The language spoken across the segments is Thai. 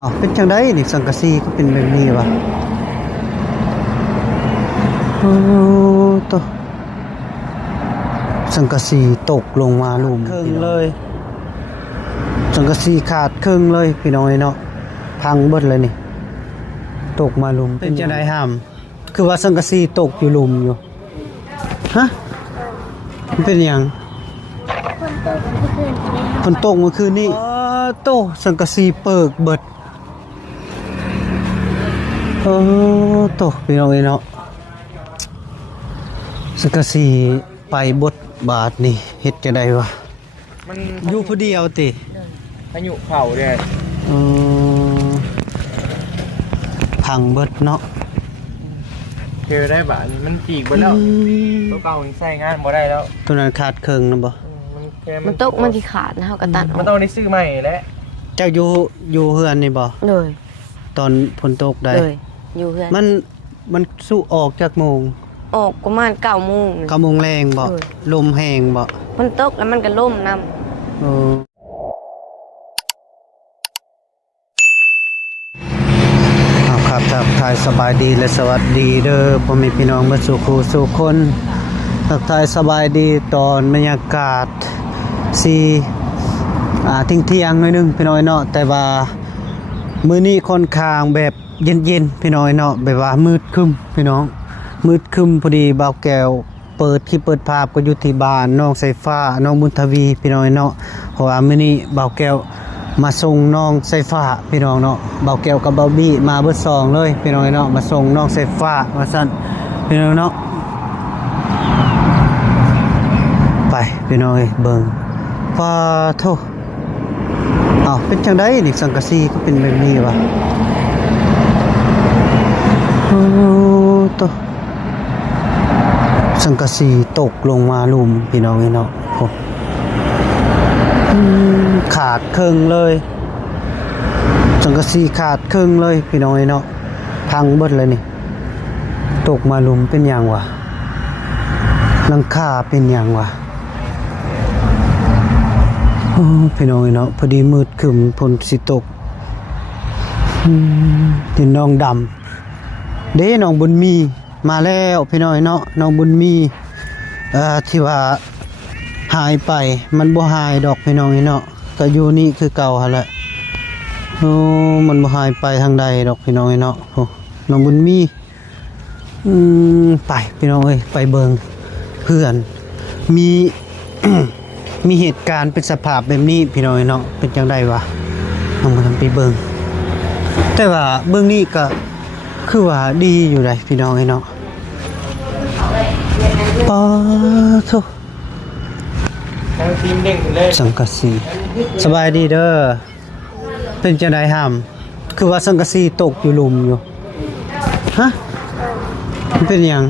เป็นจังไดนี่สังกะสีก็เป็นแบบนี้วะโอ้ตสังกะสีตกลงมาลุ่มครึ่งเลยสังกะสีขาดครึ่งเลยพี่น้องเนาะพังเบิดเลยนี่ตกมาลุ่มเป็นจังไดห้ามคือว่าสังกะสีตกอยู่ลุ่มอยู่ฮะมันเป็นหยังฝนตกเมื่อคืนนี้โตสังกะสีเปิกเบิดโตพี่น้องเนาะสังกะสีไปบดบาทนี่เฮ็ดจังไดวะมันอยู่ผู้เดียวติพายุเข่าเด้พังเบิดเนาะเจอได้บาดมันจีกไปแล้วตัวเก่าใส่งานบ่ได้แล้วตัวนั้นขาดครึ่งนะบ่มันตกมันสิขาดนะเฮาก็ตัดออกมันต้องได้ซื้อใหม่แล้วเจ้าอยู่เฮือนนี่บ่เลยตอนฝนตกได้เลยอยู่เฮือนมันสู้ออกจากโมงออกประมาณ 9:00 น9 โมงแรงบ่ลมแห้งบ่มันตกแล้วมันก็ล่มนำครับทักทายสบายดีและสวัสดีเด้อพ่อแม่พี่น้องเบ่สู่คู่สู่คนทักทายสบายดีตอนบรรยากาศเที่ยงหน่อยนึงพี่น้อยเนาะแต่ว่ามื้อนี้ค่อนข้างแบบเย็นๆพี่น้อยเนาะแบบว่ามืดครึ้มพี่น้องมืดครึ้มพอดีบ่าวแก้วเปิดคลิปเปิดภาพก็อยู่ที่บ้านน้องสายฟ้าน้องบุญทวีพี่น้อยเนาะเพราะว่ามื้อนี้บ่าวแก้วมาส่งน้องสายฟ้าพี่น้องเนาะบ่าวแก้วกับบ่าวบี้มาเบิดสองเลยพี่น้อยเนาะมาส่งน้องสายฟ้าว่าซั่นพี่น้อยเนาะไปพี่น้อยเบิ่งฟ้าโธเป็นจังไดนี่สังกะสีก็เป็นแบบนี้วะโอ้ตสังกะสีตกลงมาลุ่มพี่น้องเนาะขาดครึ่งเลยสังกะสีขาดครึ่งเลยพี่น้องเนาะพังเบิดเลยนี่ตกมาลุ่มเป็นหยังวะหลังคาเป็นหยังวะพี่น้องเนาะพอดีมืดครึ้มฝนสิตกที่น้องดำเด้น้องบุญมีมาแล้วพี่น้องเนาะน้องบุญมีที่ว่าหายไปมันบ่หายดอกพี่น้องเนาะก็อยู่นี่คือเก่าหั่นแหละมันบ่หายไปทางใดดอกพี่น้องเนาะน้องบุญมีไปพี่น้องเอ้ยไปเบิ่งเพื่อนมีมีเหตุการณ์เป็นสภาพแบบนี้พี่น้องเนาะเป็นจังไดวะลองมาทำไปเบิ่งแต่ว่าเบื้องนี้ก็คือว่าดีอยู่ได้พี่น้องเนาะปาโธทีมเด้งเลยสังกะสีสบายดีเด้อเป็นจังไดห้ามคือว่าสังกะสีตกอยู่หลุมอยู่ฮะมันเป็นหยัง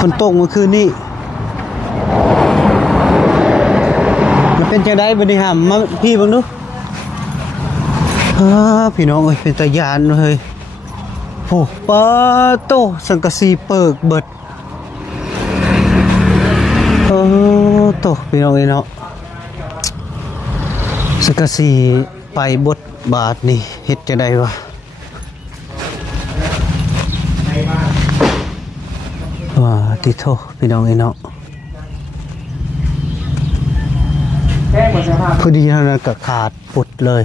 ฝนตกเมื่อคืนนี้มันเป็นจังไดบัดนี้ห้ามมาพี่เบิ่งดูพี่น้องเอ้ยเป็นตาญาณเฮ้ยโอ้ปาโตสังกะสีเปิกเบิดโตพี่น้องเอ้ยเนาะสังกะสีไปบดบาทนี่เฮ็ดจังไดวะว้าติโทพี่น้องเอ้ยเนาะพอดีเท่านั้นก็ขาดปุดเลย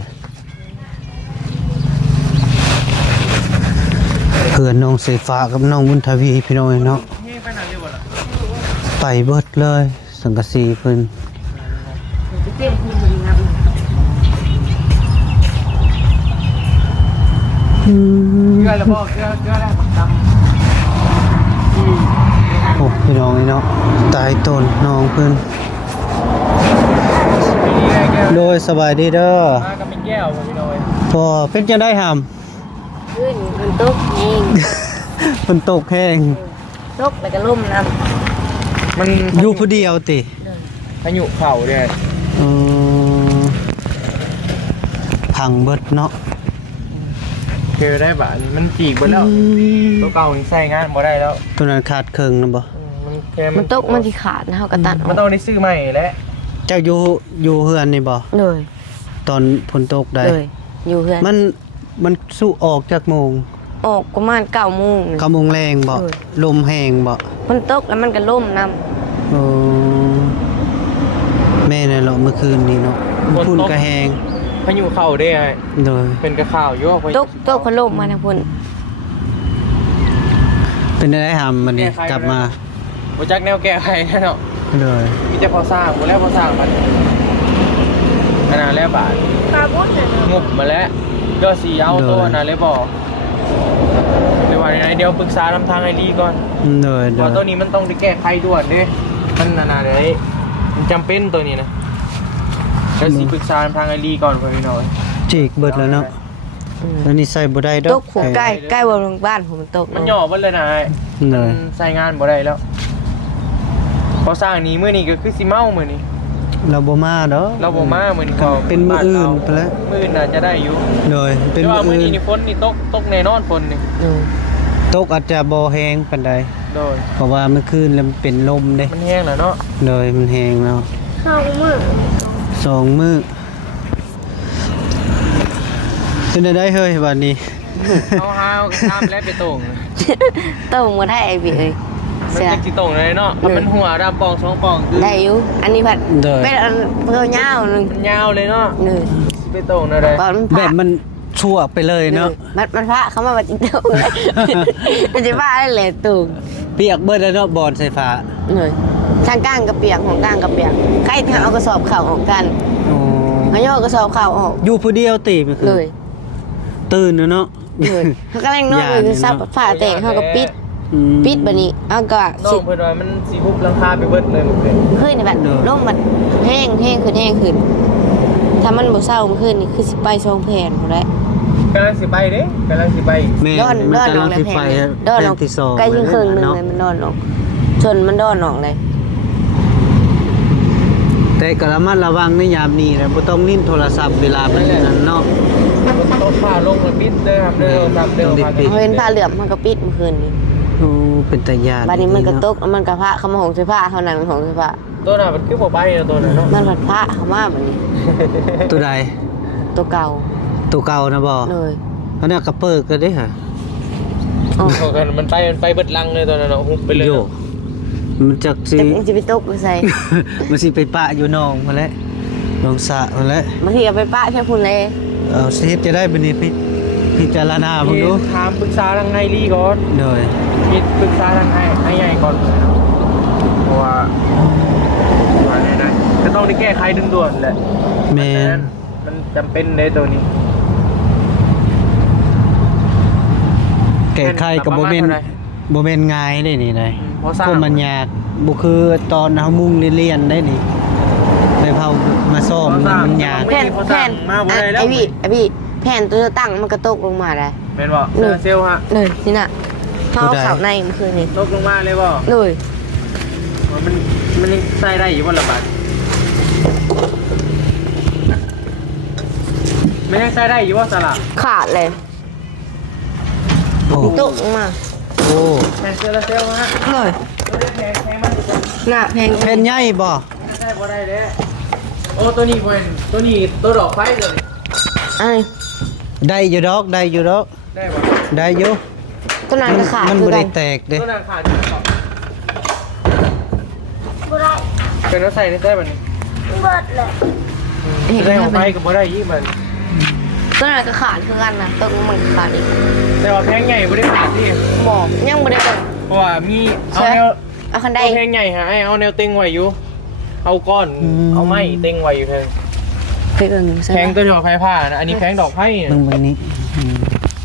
เพื่อนน้องสายฟ้ากับน้องบุญทวีพี่น้องเนาะไปเบิดเลยสังกะสีเพิ่นโอ้พี่น้องเนาะตายต้นน้องเพิ่นโดยสบายดีเด้อมาก็เป็นแก้วพี่น้อยพอเป็นจังได๋หำขึ้นมันตกแห้งมันตกแห้งตกแล้วก็ล่มนำมันอยู่ผู้เดียวติพายุเข่าเด้พังเบิดเนาะเจอได้บาดมันจีกไปแล้วตัวเก่าใส่งานบ่ได้แล้วตัวนั้นขาดครึ่งนะบ่มันตกมันสิขาดนะเฮาก็ตัดออกมันต้องได้ซื้อใหม่แล้วเจ้าอยู่เฮือนนี่บ่เลยแ ตอนฝนตกได้ เลยอยู่เพื่อน มันสู้ออกจากโมง ออกประมาณ9 โมง 9 โมงแรงบ่ เออ ลมแห้งบ่ มันตกแล้วมันก็ล่มน้ โอ้แม่น่ะเนาะเมื่อคืนนี้เนาะฝุ่นก็แห้ง พายุเข้าได้ไง โดย เป็นกระข่าวอยู่ว่าพา ำ ยุ ตกพะล่มมาทางพุ่น เป็นได้ทำมันนี่กลับมา บ่จักแนวแก้ไขแน่เนาะ เลย มีแต่พอสร้างบ่แล้วพอสร้างมันอันนั้นแล้วบาท ตาบุญน่ะ งบมาแล้วเดี๋ยวสิเอาตัวนั้นเลยบ่ในวันนี้เดี๋ยวปรึกษานำทางไอ้ลีก่อน เลยเด้ ว่าตัว อ นี้มันต้องไปแก้ไขด่วนเด้มันน่ะเลยมันจำเป็นตัวนี้นะเดี๋ยวสิปรึกษาทางไอ้ลีก่อนพี่น้อย จีกเบิดแล้วเนาะแล้วนี่ใส่บ่ได้ดอก ตกหัวใกล้บ้านผมมันตก มันหย่อเบิดเลยนะ เล มั ย นใส่งานบ่ได้แล้วพอสร้างนี้มื้อนี้ก็คือสิเมามื้อนี้ เราบ่มาดอก เราบ่มามื้อนี้ก็ เป็นมื้ออื่นไปแล้ว มื้ออื่นน่าจะได้อยู่ เลยเป็น แต่ว่ามื้ มื้ อ อ นี้ อื่น นี่ฝนนี่ตกแน่นอนฝนนี่ ตกอาจจะบ่แห้งปานใด โดย เพราะว่าเมื่อคืนแล้วมันเป็นลมเด้ มันแห้งแล้วเนาะ เลยมันแห้งแล้ว ข้าวมือ 2 มื้อเป็นได้เฮ้ยวันนี้ เอาหาวก็ตามแล้วไปตรง ตกมาได้ไอ้พี่เอ้ย มัน เสีย จะสิตรงเลยเนาะมันหัวดำปอง2ปองคือ ได้อยู่อันนี้ผัด เด้อ เป็นอันเพื่อยาวนึง มันยาวเลยเนาะ นี่ สิไปตรงนั่นเลย ตอน แบบมันชั่วไปเลยเนาะ มันพระเขามาบัดจิตเต้ามันจะว่าอะไรตู่ เปียกเบิดแล้วเนาะบอลไฟฟ้า เลยทางก้างกระเปียกของก้างกระเปียกใครที่เอากระสอบข่าวออกกัน โอ้ เขาโยกกระสอบข่าวออก อยู่ผู้เดียวติมันคื เล อย ตื่นแล้วเนาะ เลยเขากำลังนอนอยู่ซับผ้าแตกเขาก็ปิด อืม ปิดบัดนี้เอาก็ น้องเพิ่นว่ามันสิฮุบหลังคาไปเบิดเลยมันเป็น ขึ้นนี่แบบ เด้อ ร่มมันแห้งขึ้นถ้ามันบ่เศร้ามันขึ้นนี่คือสิไปช่องแผ่นหมดแล้ว กำลังสิไปเด้กำลังสิไป แม่ ดอน มัน ล กำ ง ลัง เลย สิ แผ่ ไฟ นดอนลง ที่สอง ใกล้ยิ่งครึ่งหนึง เนาะ เลยมันดอนลงชนมันดอนออกเลย แต่ก็ระมัดระวังในยามนี้แหละบ่ต้องนิ่นโทรศัพท์เวลามันนั้นเนาะ ต้องพาลงมาปิดเด้อครับเด้อครับเด้อ ต้อง พา ปิด เขาเห็นผ้าเหลือมมันก็ปิดเมื่อคืนนี้ โอ้เป็นตาญาติ บัดนี้มันก็ตกแล้วมันก็พระเขามาหงเสื้อผ้าเขานั่งหงเสื้อผ้า ตัวน่ะมันคือบ่ไปตัวน่ะเนาะ มันผัดพระเขามาบัดนี้ ตัวใด ตัวเก่า ตัวเก่านะบ่ เลย อันนั้นก็เปิดก็ได้ฮะ อ๋อ โอเคมันไปเบิดลังเลยตัวน่ะเนาะฮุบไปเลย โยมันจักสิ แต่มันจะไปตกไปใส่ มันสิไปปะอยู่หนองพุ่นแหละหนองสระพุ่นแหละ บางทีเอาไปปะแค่พุ่นเลย เอาสิเฮ็ดจะได้บัดนี้พิจารณาเบิ่งดู ถามปรึกษาทางไงลีก่อน โดย มีปรึกษาทางไอ้ใหญ่ก่อนเพราะว่าเนี่ยนะจะต้องได้แก้ไขด่วนๆแหละ แม่ เพราะฉะนั้นมันจำเป็นเลยตัวนี้ แก้ไขก็บ่แม่นง่ายเด้นี่ได้ เพราะสร้าง พวกมันยากบ่คือตอนเฮามุ่งเรียนได้นี่ไปเผามาซ่อมนี่มันยาก แผ่นไอ้พี่แผ่นตัวตั้งมันก็ตกลงมาได้ เป็นบ่เซลฮะ เลยนี่น่ะเขาเอาเขาในเมื่อคืนนี้ ตกลงมาเลยบ่ เลย มันยังใส่ได้อยู่บ่ละบาทมันยังใส่ได้อยู่บ่สลับ ขาดเลย โอ้ ตกลงมา โอ้ แผ่นเซลเซลฮะ เลย แพงมันจะ น่ะแพง แผ่นใหญ่บ่ ได้บ่ได้เด้โอ้ตัวนี้เพิ่นตัวนี้ตัวดอกไฟเลย ไอ้ ได้อยู่ดอกได้อยู่ดอก ได้บ่ ได้อยู่ ต้นนั้นก็ขาด มัน คื บ่ อกั ได้ น แตกเด้ ตัวนั้นขาดอยู่ครับเป็นแล้วใส่ได้บ่นี่ เห็น ได้ ไห ออก ม ไปก็บ่ได้ยี่มัน ต้นนั้นก็ขาดคือกันนะต้นมันขาดอีก แต่ว่าแพงใหญ่บ่ได้ขาดที่ บอกยังไม่ได้เป็น เพราะว่ามีเอา ใช่ แนว เอาคันได แพงใหญ่ฮะไอ้เอาแนวเต็งไว้อยู่เอาก้อนเอาไม้เต็งไว้อยู่แพง ไปเบิ่งใช่ แพง ไหม ตัวดอกไฟผ้านะอันนี้แพงดอกไผ่เนี่ย เบิ่งนี้อืม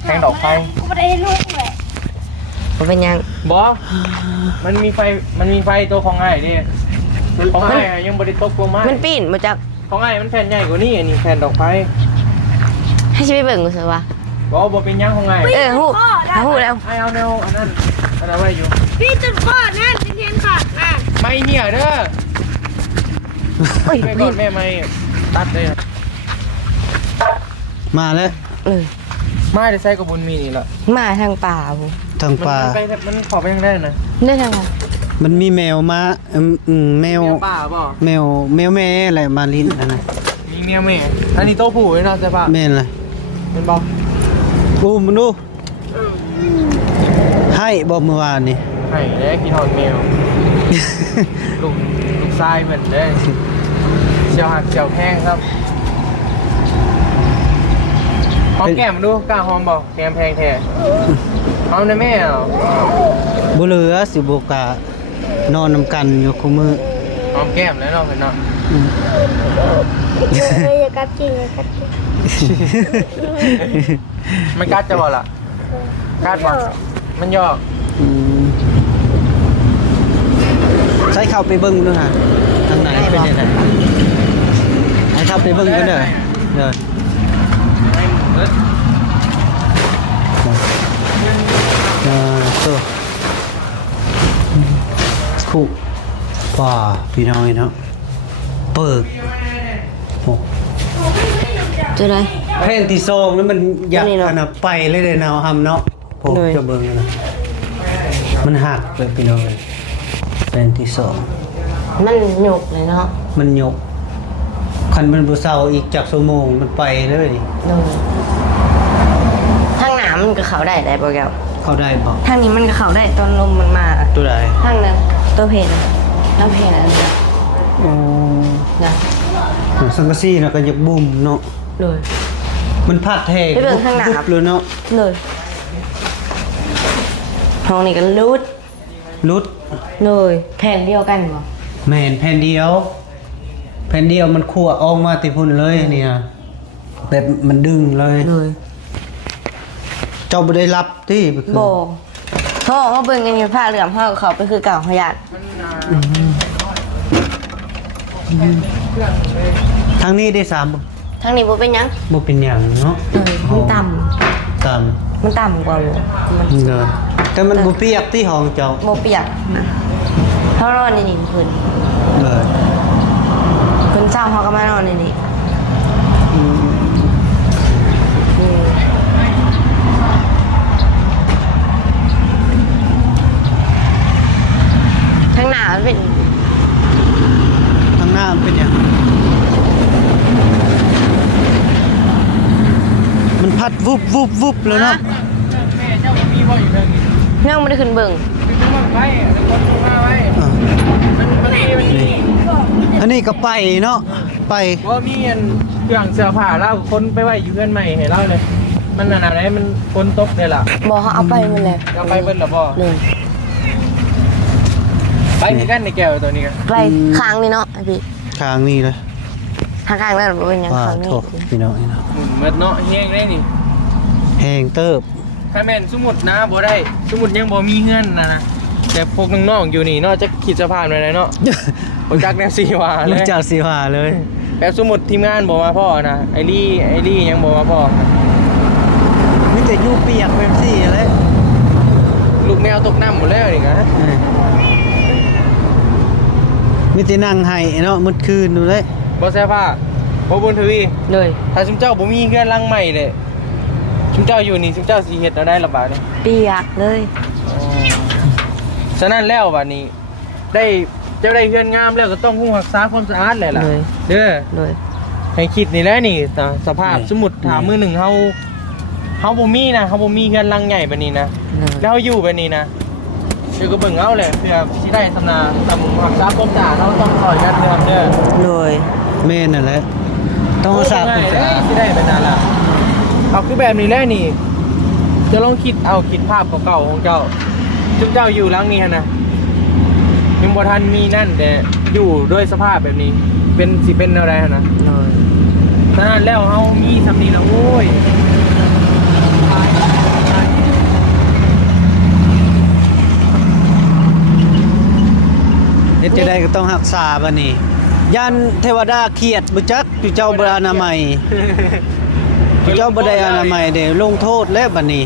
แพงดอกไฟ มันเป็นยัง บอมันมีไฟตัวของง่ายดิของง่ายอะยังบริตกลงมา มันปีนมาจาก ของง่ายมันแผ่นใหญ่กว่านี้อันนี้แผ่นดอกไฟ ให้ช่วยไปเบิ่งกูสิวะ บอเป็นหยังของง่าย หูแล้ว ไอเอาแนวอันนั้นไว้อยู่ พี่จุดข้อนั่นเป็นเทียนขาดนะ ไม่เหี้ยเด้อ เอ้ย แม่ก่อนแม่ไม่ตัดเลยนะ มาแล้ว เออ ไม่ได้ใส่กระบุญมีนี่แหละ มาทางป่าผม ทางป่า มันขอไปทางได้นะ ได้ทางไหน มันมีแมวมาแมว ป่าบ่ แมวแม่อะไรมาลิ้นอันนั้น มี เมียแม่อันนี้โต๊ะผู้ไว้เนาะเสื้อผ้า แม่นเลย เป็นบ่ ปูมันดูให้บ่เมื่อวานนี่ ให้แล้วกินฮอดแมวลูกชายเหมือนเด้เชียวหักเชียวแพงครับหอมแก้มดูกล้าหอมบ่แก้มแพงแท้หอมได้แม่เหรอ บ่เหลือสิบ่กล้านอนนำกันอยู่คุมื้อ หอมแก้มแล้วเนาะเพิ่นเนาะ อย่ากัดจริงอย่ากัดจริง มันกัดจะบ่ล่ะกัดบ่มันยอก อืมใช้เข้าไปเบิ่งดูฮะทางไหนเป็นจังได๋ให้เข้าไปเบิ่งกันเด้อเด้อ ให้เบิด ตัวคู่ป่าพี่น้อยเนาะเปิกโอ้ จะได้ เพลงที่2นั้นมันอยาก อันนี้เนาะ ขนาดไปเลยเด้อเนาะหำเนาะผม เลย จะเบิ่งนะมันหักเลยพี่น้อยเพลงที่2 มันหยกเลยเนาะ มันยกคันมันบ่เซาอีกจากชั่วโมงมันไปเลย โดยทางหนามันก็เข้าได้บ่แก้ว เข้าได้บ่ ทางนี้มันก็เข้าได้ตอนลมมันมา ตัวใด ทางนั้นตัวเพนแล้วเพนอันนี้ โอ้ นะ สังกะสีน่ะก็อยากบุ่มเนาะ เลย มันพัดแทง ไปเบิ่งข้างหน้า ปุ๊บเลยเนาะ เลยห้องนี้ก็รูด รุด เลยแผ่นเดียวกันบ่ แม่นแผ่นเดียว แผ่นเดียวมันคั่วออกมาติพุ่นเลยเนี่ยแบบมันดึงเลย เลย เจ้าบ่ได้รับติไปคือ บ่โทรมาเบิ่งกันอยู่ผ้าเหลือมเฮากับเขาไปคือเก่าเฮาญาติ ทางนี้ได้3บ่ ทางนี้บ่เป็นหยัง บ่เป็นหยังเนาะ เลยมันต่ำ ตาม มันต่ำกว่ามัน เด้อแต่มันบ่เปียกที่ห้องเจ้า บ่เปียกเฮานอนนี่เพิ่น เลย เพิ่นเช้าเฮาก็มานอนนี่ทางหน้ามันเป็น ทางหน้ามันเป็นหยังมันพัดวุบวุบวุบเลยเนาะ แม่เจ้าบ่มีบ่อยู่เรื่องนี้ ยังบ่ได้ขึ้นเบิ่ง คือมันไว้เป็นคนมาไว้ อ่า มันมี อันนี้ก็ไปเนาะไป ว่ามีอันเครื่องเสื้อผ้าเราคนไปไว้อยู่เพื่อนใหม่ให้เราเลย มันนั่นอะไรมันคนตกเนี่ยล่ะ บ่เฮาเอาไปหมดแล้ว เอาไปเบิ้ลหรอบ่ เลย ไปที่กันในแก้วตัวนี้กัน ไปค้างนี่เนาะไอ้พี่ ทางนี้เลย ทางข้างนั่นบ่เป็นหยัง ว่า ข้างนี้ โทษพี่น้องนี่เนาะ หมุนเม็ดเนาะเฮงได้นี่ แหงเติบ ถ้าแม่นสมุดนะบ่ได้สมุดยังบ่มีเงื่อนนะแต่พวกน้องๆอยู่นี่เนาะจะขีดสะพานไว้เลยเนาะบ่จักแนวสีว่าเล รู้ ย จักสิว่าเลย แบบสมุดทีมงานบ่มาพ่อนะไอรี่ยังบ่มาพ่อ มีแต่อยู่เปียกแบบซี่เลย ลูกแมวตกน้ำหมดแล้วนี่นะ มีแต่นั่งให้เนาะมื้อคืนดูเลย บ่แซ่ผ้าบ่บุญทวี เลย ถ้าซุมเจ้าบ่มีเงื่อนลังใหม่เลยซุมเจ้าอยู่นี่ซุมเจ้าสิเฮ็ดเอาได้ละบาดนี่ เปียกเลย ฉะนั้นแล้วบัดนี้ได้เจ้าได้เฮือนงามแล้วก็ต้องรักษาความสะอาดแหละล่ะเด้อ เลย ให้คิดนี่แหละนี่สภาพสมมุติถามมื้อหนึงเฮาบ่มีนะเฮาบ่มีเฮือนลังใหญ่แบบนี้นะ เลย แล้วเฮาอยู่แบบนี้นะเดี๋ยวก็เบิ่งเอาแหละเพื่อสิได้สำนาสำรักษาความสะอาดเราต้องคอยกันเด้อเด้อ เลย แม่นนั่นแหละต้องรักษาความสะอาด สิได้เป็นนั่นล่ะเอาคือแบบนี้แหละนี่จะลองคิดภาพเก่าๆของเจ้าซึ่งเจ้าอยู่หลังนี้หั่นนะยังบ่ทันมีนั่นแต่อยู่ด้วยสภาพแบบนี้เป็นสิเป็นอะไรหั่นนะ เลย ฉะนั้นแล้วเฮามีสำนีแล้วโอ้ย เฮ็ดจะได้ก็ต้องรักษาบัดนี้ยันเทวดาเครียดบ่จักอยู่เจ้าบ่อนามัยอยู่เจ้าบ่ได้อนามัยเด้ลงโทษแล้วบัดนี้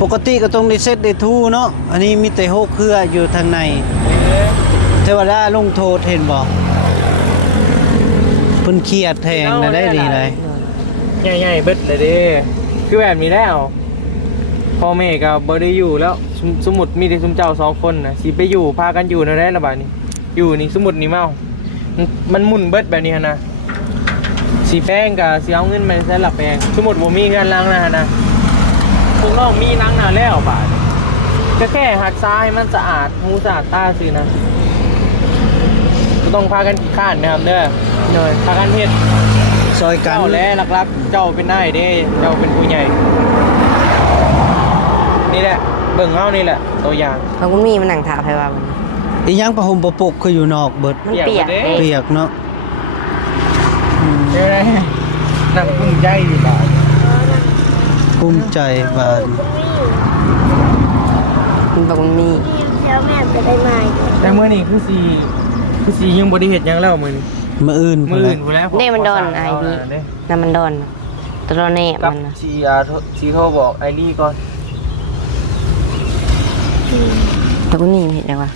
ปกติก็ต้องได้เซ็ตได้ทูเนาะอันนี้มีแต่โฮกเครืออยู่ทางในเทวดาลงโทษเห็นบ่เพิ่นเครียดแทงน่ะได้ดีเลย ใหญ่ๆเบิดเลยเด้คือแบบนี้แล้วพ่อแม่ก็บ่ได้อยู่แล้วสมมุติมีแต่ซุมเจ้า2คนน่ะสิไปอยู่พากันอยู่ในได้ละบาดนี้อยู่นี่สมมุตินี่เมามันหมุนเบิดแบบนี้หั่นนะ สีแป้งกับสีเอาเงินมาใช้หลับแป้งสมมติผมมีเงินล้างหน้านะพวกน้องมีล้างหน้าแล้วบาทก็แค่หัดซ้ายมันสะอาดหูสะอาดตาสินะก็ต้องพากันข้านนะครับเด้อเนยพากันเฮ็ด ซอยกัน เจ้าและรักๆเจ้าเป็นนายเด้เจ้าเป็นผู้ใหญ่นี่แหละเบิ่งเฮานี่แหละตัวอย่าง เขาก็มีมันหนังถาไผว่ามัน อีหยังประหมประปกคืออยู่นอกเบิด มันเปียก เปียกเนาะ เด้อนั่งภูมิใจดีบ่า ภูมิใจว่า มันบอกมันมี เช้าแม่ไปได้ไหม แต่มื้อนี้คือสิยังบ่ได้เฮ็ดหยังแล้วมื้อนี้ มื้ออื่น มื้อ พุ่นแห อื่ ละ นพู้นแล้ว เน่มันโดนไอ้นี่น้ำมันโดนตัวเน่ กับ มันนะ ชีโทรบอกไอรี่ก่อน ตัวก็นี่เห็นไหมวะ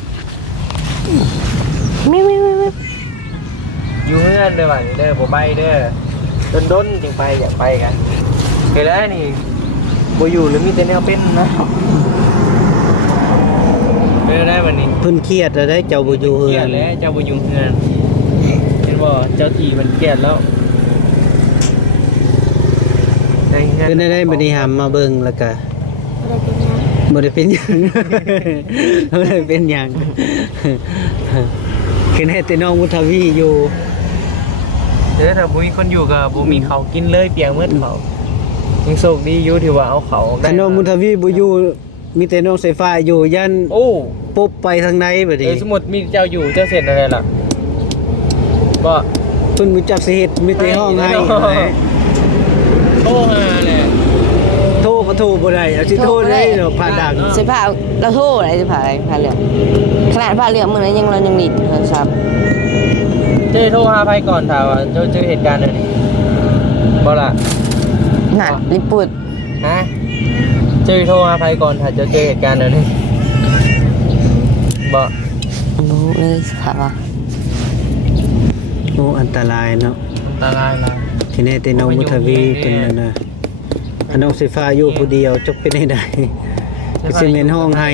ไม่ อยู่เฮือนเด้อบัดนี้เด้อบ่ไปเด้อดนๆจึงไปอยากไปกันเฮ็ดแล้วนี่บ่อยู่หรือมีแต่แนวเป็นนะเด้อได้บัดนี้ เพิ่นเครียดแล้วได้เจ้าบ่อยู่ เค เฮื รี อย ด น แล้วเจ้าบ่อยู่เฮือนเห็นบ่เจ้าที่มันเครียดแล้ว เพิ่นได้บัดนี้หามมาเบิ่งแล้วก็ อะไรเป็นยัง บ่ได้เป็นหยังบ่ได้เป็นหยังคือให้แต่น้องมุทวีอยู่ เด้อถ้าบ่มีคนอยู่ก็บ่มีข้าวกินเลยเปียกหมดเขายังโชคดีอยู่ที่ว่าเอาเขาได้ ถ้าน้องมุทวีบ่อยู่มีแต่น้องสายฟ้าอยู่ยัน โอ้ ปุ๊บไปทางในบัดนี้ สมมุติมีเจ้าอยู่เจ้าเสร็จอะไรล่ะบ่ เพิ่นบ่จักสิเฮ็ดมีแต่ห้องให้ โทรหาแหละ โทรก็โทรบ่ได้เอาสิโทรได้เนาะผ่านดัง เสื้อผ้าเราโทษอะไรเสื้อผ้าอะไรผ้าเหลืองขนาดผ้าเหลืองมึงนั้นยังเรายังดิดโทรศัพท์ เจ้โทรหาไผก่อนถามว่าเจ้าเจอเหตุการณ์อันนี้บ่ล่ะ หนักลิปุด ฮะเจ้โทรหาไผก่อนถ้าเจ้าเจอเหตุการณ์อันนี้บ่ รู้เลยเสื้อผ้าว่า โอ้อันตรายเนาะ อันตรายล่ะ ทีนี้แต่น้องมุทวีเป็นนั่นน่ะอันน้องสายฟ้าอยู่ผู้เดียวจะเป็นได้ก็สิแม่นห้องให้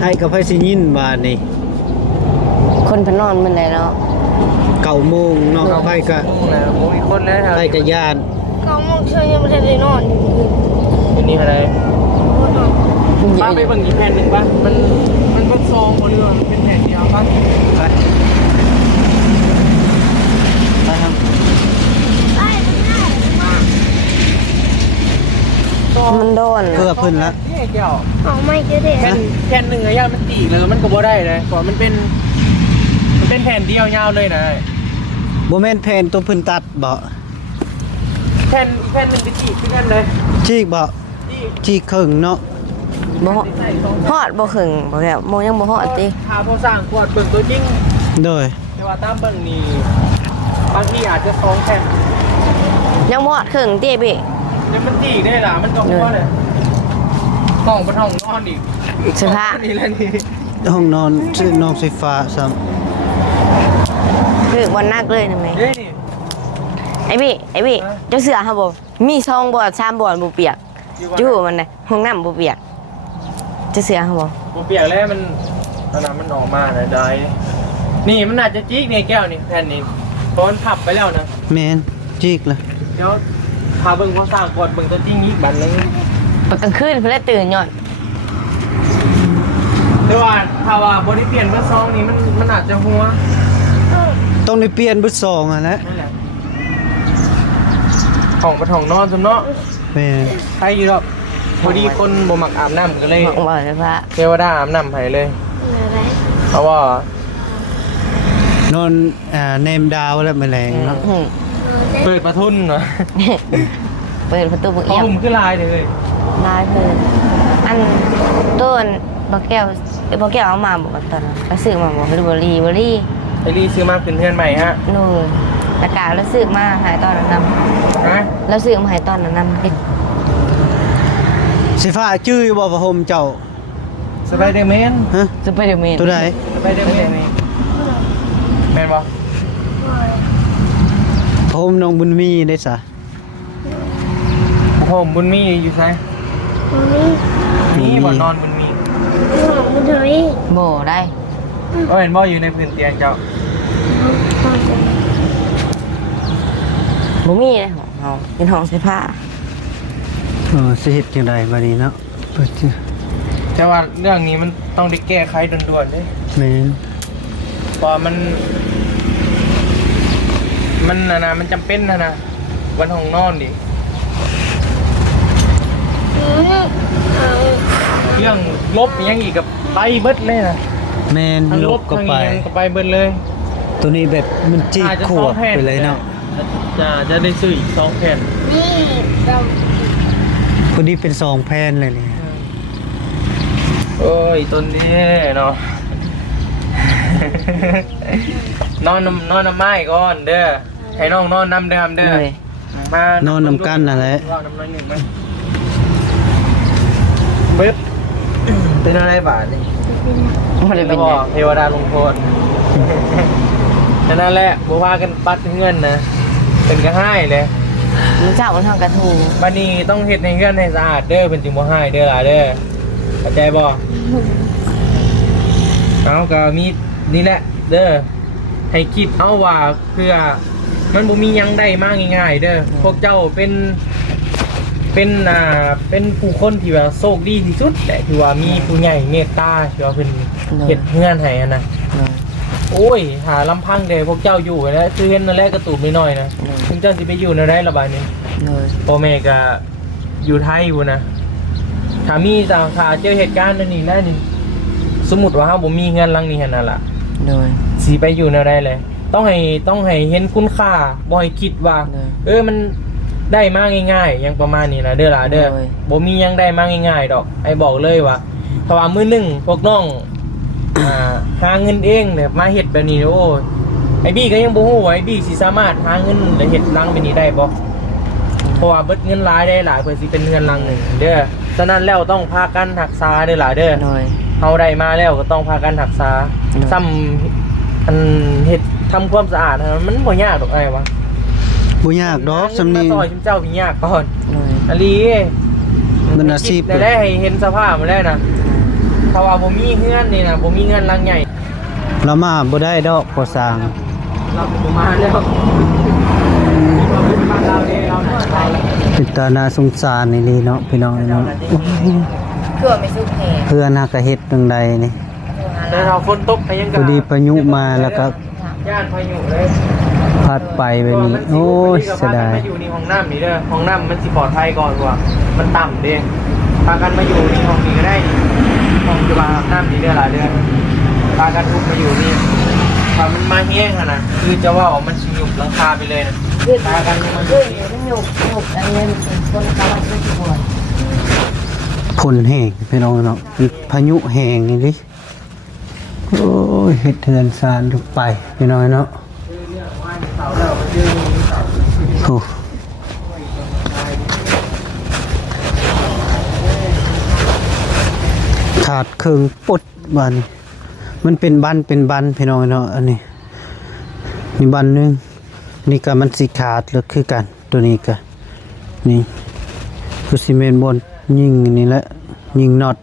ให้กับไผสิยินบาดนี่ คนพนอนมันเลยเนาะ 9:00 นเนาะไผก็ แล้วบ่มีคนแล้ว ไผก็ย่าน 2 โมงเช้ายังไม่ได้นอนอยู่ เป็นนี่อะไร นอน ป้าไปเบิ่งอีกแผ่นหนึงป่ะมันเป็นซองบ่หรือว่ามันเป็นแผ่นเดียวป่ะ ไปไปครับ ไปทำงานมา มันโดน เพื่อเพิ่นละ นี่เจ้า เอาไม่เจอเด็ก แผ่นหนึ่งอะยาวมันตีเลยมันก็บ่ได้เลยเพราะมันเป็นแผ่นเดียวยาวเลยนะ บ่แม่นแผ่นตัวเพิ่นตัดบ่ แผ่นอีกแผ่นหนึ่งไปจีบขึ้นกันเลย จีกบ่ จีบ จีกครึ่งเนาะ บ่ฮอดบ่ขึงบ่แล้วโมยังบ่ฮอดติ หาพอสร้างขวดเบิ่งตัวจริง โดย แต่ว่าตามเบิ่งนี่บางทีอาจจะสองแผ่น ยังบ่ฮอดขึงติพี่ แต่มันตีได้ล่ะมันก็พอเลยห้องเป็นห้องนอนอีก เสื้อผ้า นี่แหละนี่ ห้องนอนชื่อน้องไฟฟ้าซ้ำ คือบ่นักเลยนะแม่ เด้นี่ ไอ้พี่เจ้าเสือครับบ่มี2บ่3บ่บ่เปียกจู่มันน่ะห้องน้ำบ่เปียกเจ้าเสือครับบ่ ผมเปียกแล้วมันตอนนั้นมันออกมาเลยได้นี่มันอาจจะจิกในแก้วนี่แผ่นนี้เพราะมันพับไปแล้วนะ แม่นจีกล่ะ เดี๋ยวพาเบิ่งพอสร้างขวดเบิ่งตัวจริงอีกบัดนึง ตอนกลางคืนเพิ่นเลยตื่นย้อน แต่ว่าถ้าว่าบริเปลี่ยนเบอร์ซองนี่มันอาจจะหัว ต้องได้เปลี่ยนเบิดสองอ่ะแหละ นั่นแหละของปะทองนอนจำเนาะ แม่น ใครอยู่หรอกพอดีคนบ่มักอาบน้ำก็เลย บอกเลยว่า เทวดาอาบน้ำให้เลย อะไร เพราะว่าน อนเนมดาวแล้วแมลงเนาะ เปิดประทุนเนาะ เปิดประตูบุก เขา เอี่ยม หุ่มขึ้นลายเลย ลายเพิ่นอันต้นบ่แก้วเอามาบอกตอนนั้นก็ซื้อมาบอกเป็นบ่รี ไอรีซื้อมาขึ้นเพื่อนใหม่ฮะ นู่นตะกาแล้วซื้อมาหายตอนนั้นนำ ฮะ แล้วซื้อมาหายตอนนั้นนำเป็น สิฟ้าชื่ออยู่บ่ประหมเจ้า สไปเดอร์แมน ฮะ ซุปเปอร์แมน ตัวใด สไปเดอร์แมนแมนปะ ประหมน้องบุญมีได้ซะ ผมบุญมีอยู่ไส มี มีบ่อนอนบุญมี หอมมันเถอะ บ่ได้ เห็นบ่อยู่ในพื้นเตียงเจ้า พอจะ บ่มีเลยของเฮาเป็นห้องเสื้อผ้า สิเฮ็ดจังไดบัดนี้เนาะเปิดสิ แต่ว่าเรื่องนี้มันต้องได้แก้ไขด่วนๆเด้ แม่น เพราะมันนะมันจำเป็นนะวันห้องนอนดิ เรื่องลบยังอีกกับไปเบิดเลยนะ แม่น ทั้ง ล ล บบ ก็ ทั้ง ไป ยังก็ไปเบิดเลย ตัวนี้แบบมันจี้ อาจจะ ขวบ 2 แผ่น ไปเลยเนาะ จะได้ซื้ออีก2 แผ่น นี่เรา ตัวนี้เป็น2แผ่นเลยนี่ โอ้ยต้นนี้เนาะ นอนน้ำไม้ก่อนเด้อให้น้องนอนน้ำเด้อเด้อ เลย มาน อนนำกันนั่นแหละ ว่าน้ำน้อยหนึ่งไหมเบิดเป็นอะไรบาทนี่ บ่ได้ เป็ เป็น น บ ห อ ยัง กเทวดาลงโทษ นั่นแหละบัวพากันปัดเงินนะเป็นก็ให้เลย มันเจ้ามันทางกระทู บัดนี้ต้องเฮ็ดให้เงินให้สะอาดเด้อเป็นจิงบ่ให้เด้อล่ะเด้อเข้าใจบ่เอาก็มีนี่แหละเด้อให้คิดเอาว่าเพื่อมันบ่มีหยังได้มาง่ายๆเด้อพวกเจ้าเป็นผู้คนที่ว่าโชคดีที่สุดแหละที่ว่ามีผู้ใหญ่เมตตาที่ว่าเพิ่นเฮ็ดเงินให้อะนะ เลย โอ้ยหาลำพังเด้พวกเจ้าอยู่แล้วคือเห็นนั่นแหละกระตูมน้อยๆนะถึงเจ้าสิไปอยู่ในไรระบายนี้ เลย พ่อแม่ก็อยู่ไทยอยู่นะถ้ามีถ้าเจอเหตุการณ์นั่นนี่แล้วนี่สมมุติว่าเฮาบ่มีเงินหลังนี้หั่นน่ะล่ะ เลย สิไปอยู่ในไรเลย ต้องให้เห็นคุณค่าบ่ให้คิดว่า มันได้มาง่ายๆยังประมาณนี้นะเด้อล่ะเด้อบ่มียังได้มาง่ายๆดอกไอ้บอกเลยว่าเพราะว่ามื้อหนึงพวกน้องหาเงินเองแบบมาเฮ็ดแบบนี้โอ้ยไอ้บี้ก็ยังบ่ฮู้ว่าไอ้บี้สิสามารถหาเงินและเฮ็ดรังแบบนี้ได้บ่เพราะว่าเบิดเงินหลายได้หลายเพื่อสิเป็นเงินรังหนึงเด้อฉะนั้นแล้วต้องพากันรักษาเด้อล่ะเด้อ เลย เฮาได้มาแล้วก็ต้องพากันรักษาซ้ำอันเฮ็ดทำความสะอาดมันบ่ยากดอกไอ้วะ บ่ยากดอกสำนี้ มาต่อยชิมเจ้าพี่ยากก่อน เลย อลี มันอาชีพ ได้ให้เห็นสภาพมาแล้วนะถ้าว่าผมมีเงื่อนนี่นะผมมีเงื่อนรังใหญ่ เรามาบ่ได้ดอกพอสร้าง เราผมมาแล้วเราเป็นบ้านเราเองเราเนี่ยเราแล้ว เป็นตาน่าสงสารนี่ลีเนาะพี่น้องเนาะ คือไม่สุกแห่ เพื่อนหากะเฮ็ดจังใดนี่ แต่เราฝนตกไปยัง พอดีพายุมาแล้วก็ ย่านพายุเลย พัดไปแบบนี้โอ้ยเสียดาย มาอยู่ในห้องน้ำนี่เด้อห้องน้ำมันสิปลอดภัยก่อนว่ามันต่ำเด้พากันมาอยู่ในห้องนี้ก็ได้ห้องจุฬาอาบน้ำนี่เด้อหลายเดือนพากันทุกมาอยู่นี่ถ้ามันมาแห้งอะนะคือจะว่ามันสิยุบหลังคาไปเลยนะ คือ พากันมาอ คื ยู่ อ นี่ มันหยุกอันนี้มันเป็นคนกำลังเป็นปวด ฝนแห้งพี่น้องเนาะพายุแห้งนี่ดิโอ้ยเฮ็ดเทือนซานทุกไปพี่น้องเนาะโอ้ขาดเครื่องปดบันมันเป็นบันพี่น้องเนาะอันนี้นี่บันหนึงนี่ก็มันสิขาดแล้วคือกันตัวนี้ก็นี่คือซีเมนต์บนยิงนี่แหละยิงน็อต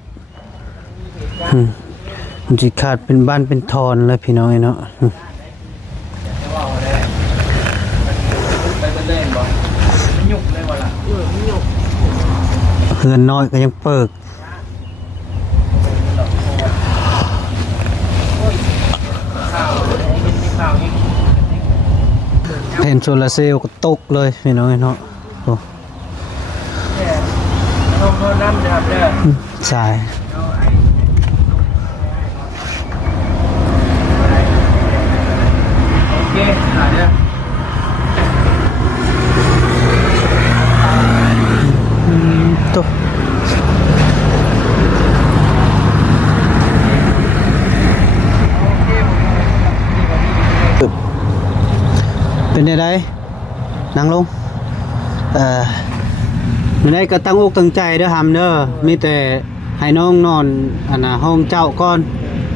มันสิขาดเป็นบ้านเป็นทอนแล้วพี่น้องเนาะ ไปเป็นเล่นบ่มันยุบเลยว่ะล่ะมันยุบ เฮือนน้อยก็ยังเปิก ข่าวมีข่าวอีก แผ่นโซลาร์เซลล์ก็ตกเลยพี่น้องเนาะโอ้ ต้องโทษน้ำนะครับเด้อ สาย โอเคหาเด้อ ตุ๊บเป็นไงได้นั่งลงไม่ได้ก็ตั้งอกตั้งใจเด้อหำเด้อมีแต่ให้น้องนอนอันน่ะห้องเจ้าก่อน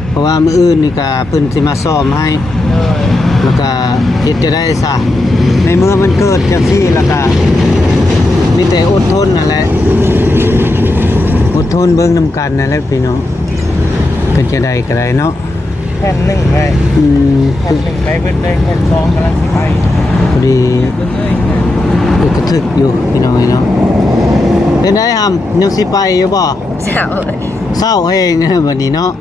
เพราะว่ามื้ออื่นนี่ก็เพิ่นสิมาซ่อมให้แล้วก็เฮ็ดจะได้ซะในเมื่อมันเกิดจังซี่แล้วก็มีแต่อดทนนั่นแหละอดทนเบิ่งนำกันนั่นแหละพี่น้องเป็นจะได้ก็ได้เนาะ แผ่นหนึ่งไป อืม แผ่นหนึ่งไปเบิดเลยแผ่นสองกำลังสิไป พอดี เบิดเลย กระทึกอยู่พี่น้อยเนาะเป็นได้ทำยังสิไปอยู่บ่ เจ้า เศร้าเอง วันนี้เนาะ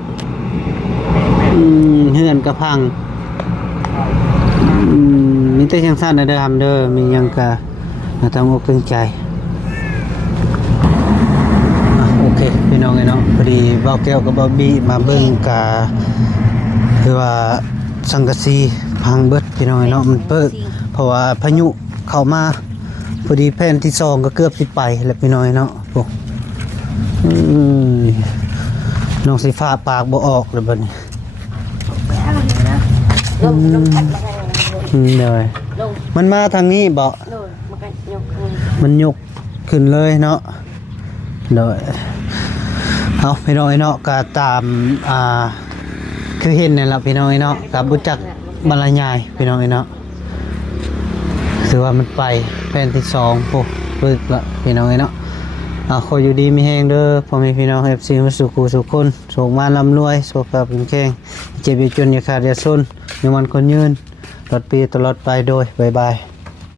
เฮือนกระพังมีแต่ยังสั้นนะเด้อทำเด้อมียังกะทำอกตึงใจโอเคพี่น้องเนาะพอดีบ่าวแก้วกับบ่าวบี้มาเบิ่งกะคือว่าสังกะสีพังเบิดพี่น้องเนาะมันเปิดเพราะว่าพายุเข้ามาพอดีแผ่นที่2ก็เกือบสิไปแล้วพี่น้องเนาะพวกน้องสิฟ้าปากบ่ออกเลยบัดนี้ ลงพัดมาทางนี้ เดี๋ยว ลง มันมาทางนี้บ่ โน่นมันก็ยกขึ้น มันยกขึ้นเลยเนาะเดี๋ยวเอาพี่น้องเนาะก็ตามคือเห็นนี่แหละพี่น้องเนาะกับบุจักบรรยายพี่น้องเนาะถือว่ามันไปแผ่นที่2โอ้ปึกละพี่น้องเนาะขออยู่ดีมีแฮงเด้อพ่อแม่พี่น้อง FC มาสู่คู่สู่คนสุขมาร่ำรวยสุขภาพแข็งแรงเจ็บอย่าจนอย่าขาดอย่าซนมีวันคนยืนตลอดปีตลอดไปโดยบ๊ายบาย